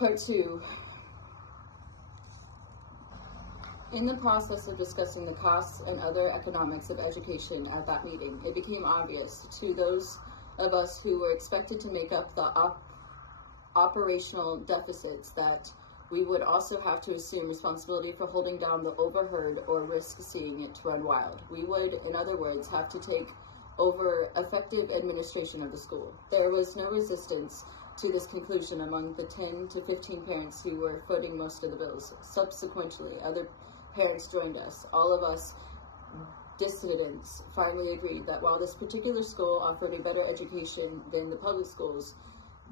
Part 2. In the process of discussing the costs and other economics of education at that meeting, it became obvious to those of us who were expected to make up the operational deficits that we would also have to assume responsibility for holding down the overheard or risk seeing it run wild. We would, in other words, have to take over effective administration of the school. There was no resistance to this conclusion among the 10 to 15 parents who were footing most of the bills. Subsequently, other parents joined us. All of us dissidents finally agreed that while this particular school offered a better education than the public schools,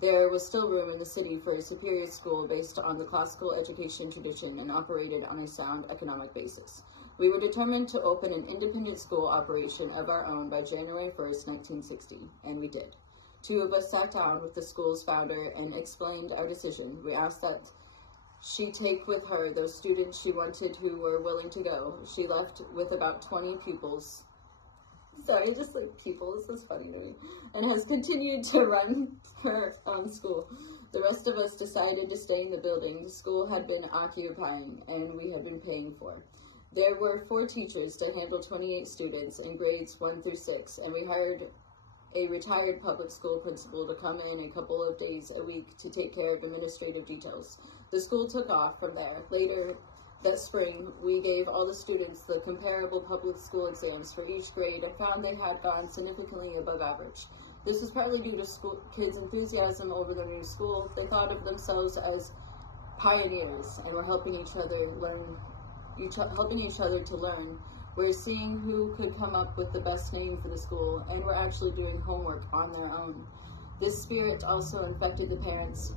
there was still room in the city for a superior school based on the classical education tradition and operated on a sound economic basis. We were determined to open an independent school operation of our own by January 1st, 1960, and we did. 2 of us sat down with the school's founder and explained our decision. We asked that she take with her those students she wanted who were willing to go. She left with about 20 pupils. Sorry, just like pupils is funny to me. And has continued to run her own school. The rest of us decided to stay in the building the school had been occupying and we had been paying for. There were 4 teachers to handle 28 students in grades 1 through 6, and we hired a retired public school principal to come in a couple of days a week to take care of administrative details. The school took off from there. Later that spring, we gave all the students the comparable public school exams for each grade and found they had gone significantly above average. This was partly due to kids' enthusiasm over their new school. They thought of themselves as pioneers and were helping each other to learn. We're seeing who could come up with the best name for the school, and we're actually doing homework on their own. This spirit also infected the parents.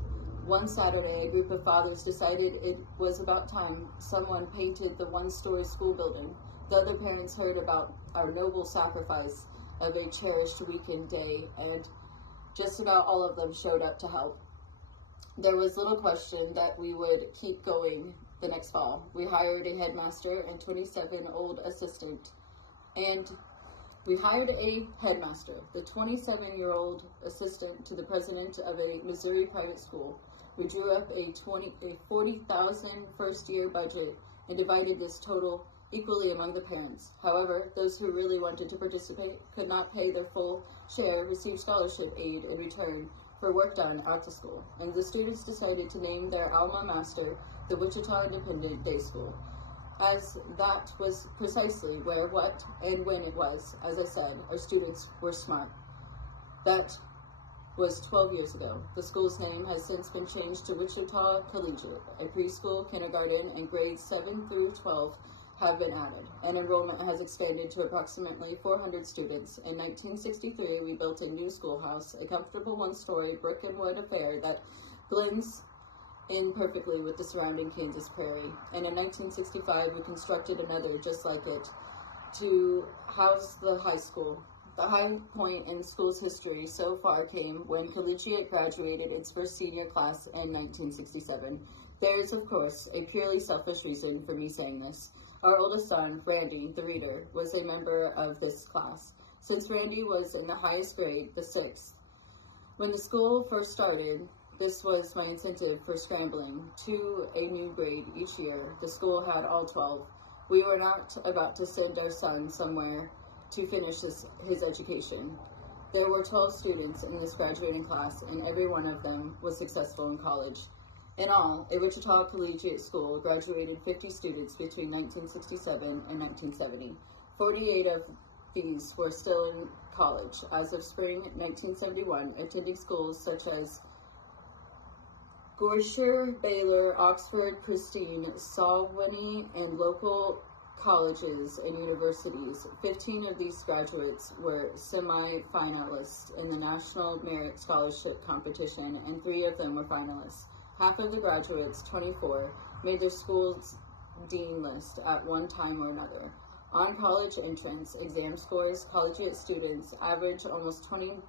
One Saturday, a group of fathers decided it was about time someone painted the 1-story school building. The other parents heard about our noble sacrifice of a cherished weekend day, and just about all of them showed up to help. There was little question that we would keep going the next fall. We hired a headmaster and 27-year-old assistant, and we hired a headmaster, the 27-year-old assistant to the president of a Missouri private school. We drew up a $40,000 first-year budget and divided this total equally among the parents. However, those who really wanted to participate could not pay their full share, received scholarship aid in return for work done at the school, and the students decided to name their alma mater the Wichita Independent Day School, as that was precisely where, what, and when it was. As I said, our students were smart. That was 12 years ago. The school's name has since been changed to Wichita Collegiate. A preschool, kindergarten, and grades 7 through 12 have been added, and enrollment has expanded to approximately 400 students. In 1963, we built a new schoolhouse, a comfortable 1-story brick and wood affair that blends in perfectly with the surrounding Kansas prairie. And in 1965, we constructed another just like it to house the high school. The high point in the school's history so far came when Collegiate graduated its first senior class in 1967. There is, of course, a purely selfish reason for me saying this. Our oldest son, Randy, the reader, was a member of this class. Since Randy was in the highest grade, the 6th, when the school first started, this was my incentive for scrambling to a new grade each year. The school had all 12. We were not about to send our son somewhere to finish his education. There were 12 students in this graduating class, and every one of them was successful in college. In all, a Wichita Collegiate School graduated 50 students between 1967 and 1970. 48 of these were still in college as of spring 1971, attending schools such as Gloucester, Baylor, Oxford, Christine, Salwini, and local colleges and universities. 15 of these graduates were semi-finalists in the National Merit Scholarship Competition, and 3 of them were finalists. Half of the graduates, 24, made their school's dean list at one time or another. On college entrance exam scores, collegiate students average almost 20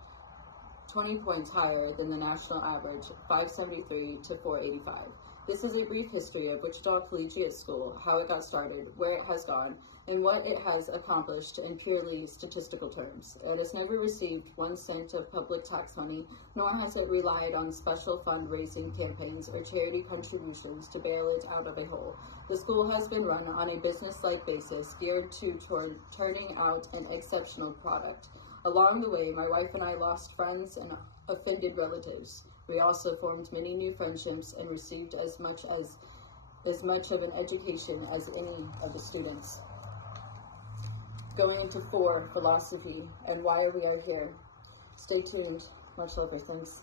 points higher than the national average, 573 to 485. This is a brief history of Wichita Collegiate School, how it got started, where it has gone, and what it has accomplished in purely statistical terms. It has never received 1 cent of public tax money, nor has it relied on special fundraising campaigns or charity contributions to bail it out of a hole. The school has been run on a business-like basis geared toward turning out an exceptional product. Along the way, my wife and I lost friends and offended relatives. We also formed many new friendships and received as much of an education as any of the students. Going into 4, philosophy and why we are here. Stay tuned. Much love, things.